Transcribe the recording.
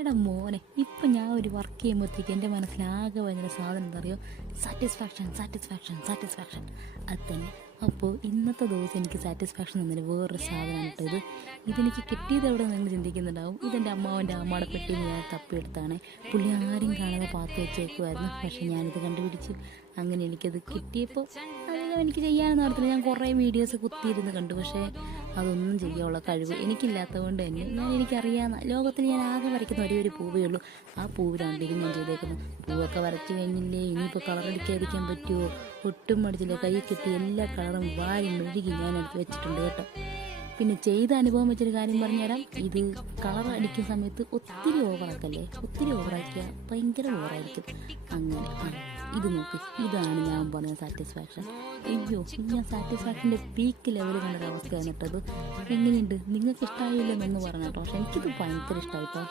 എടാ മോനെ, ഇപ്പം ഞാൻ ഒരു വർക്ക് ചെയ്യുമ്പോഴത്തേക്ക് എൻ്റെ മനസ്സിലാകെ ഭയങ്കര സാധനം എന്താ അറിയോ? Satisfaction satisfaction satisfaction. അത് തന്നെ. അപ്പോൾ ഇന്നത്തെ ദിവസം എനിക്ക് സാറ്റിസ്ഫാക്ഷൻ തന്നൊരു വേറൊരു സാധനമാണ് കേട്ടോ ഇത്. ഇതെനിക്ക് കിട്ടിയത് എവിടെ നിങ്ങൾ ചിന്തിക്കുന്നുണ്ടാവും. ഇതെൻ്റെ അമ്മാവൻ്റെ അമ്മയുടെ പെട്ടിയിൽ ഞാൻ തപ്പിയെടുത്താണ്. പുള്ളി ആരും കാണാതെ പാത്ത് വെച്ചേക്കുമായിരുന്നു. പക്ഷെ ഞാനിത് കണ്ടുപിടിച്ചു. അങ്ങനെ എനിക്കത് കിട്ടിയപ്പോൾ അതെല്ലാം എനിക്ക് ചെയ്യാനെന്ന് പറഞ്ഞില്ല. ഞാൻ കുറേ വീഡിയോസ് കുത്തിയിരുന്ന് കണ്ടു. പക്ഷേ അതൊന്നും ചെയ്യാനുള്ള കഴിവ് എനിക്കില്ലാത്തത് കൊണ്ട് തന്നെ എനിക്കറിയാവുന്ന ലോകത്തിൽ ഞാൻ ആകെ വരയ്ക്കുന്ന ഒരേ ഒരു പൂവേ ഉള്ളൂ. ആ പൂവിലാണ് ഇത് ഞാൻ ചെയ്തേക്കുന്നത്. പൂവൊക്കെ വരച്ച് കഴിഞ്ഞില്ലേ, ഇനിയിപ്പോൾ കളറടിക്കാതിരിക്കാൻ പറ്റുമോ? ഒട്ടും മടിച്ചില്ല. കൈ കെട്ടി എല്ലാ കളറും വാരി മെഴുകി ഞാൻ എടുത്ത് വെച്ചിട്ടുണ്ട് കേട്ടോ. പിന്നെ ചെയ്ത അനുഭവം വെച്ചൊരു കാര്യം പറഞ്ഞുതരാം. ഇത് കളർ അടിക്കുന്ന സമയത്ത് ഒത്തിരി ഓവറാക്കല്ലേ. ഒത്തിരി ഓവറാക്കിയാൽ ഭയങ്കര ഓവറായിരിക്കും. അങ്ങനെ ഇത് നോക്ക്, ഇതാണ് ഞാൻ പറഞ്ഞ സാറ്റിസ്ഫാക്ഷൻ. അയ്യോ, ഞാൻ സാറ്റിസ്ഫാക്ഷൻ്റെ പീക്ക് ലെവൽ കണ്ടൊരവസ്ഥയാണ് കേട്ടത്. എങ്ങനെയുണ്ട്? നിങ്ങൾക്ക് ഇഷ്ടമായില്ലെന്നൊന്ന് പറഞ്ഞു കേട്ടോ. പക്ഷെ എനിക്കിത് ഭയങ്കര ഇഷ്ടമായി കേട്ടോ.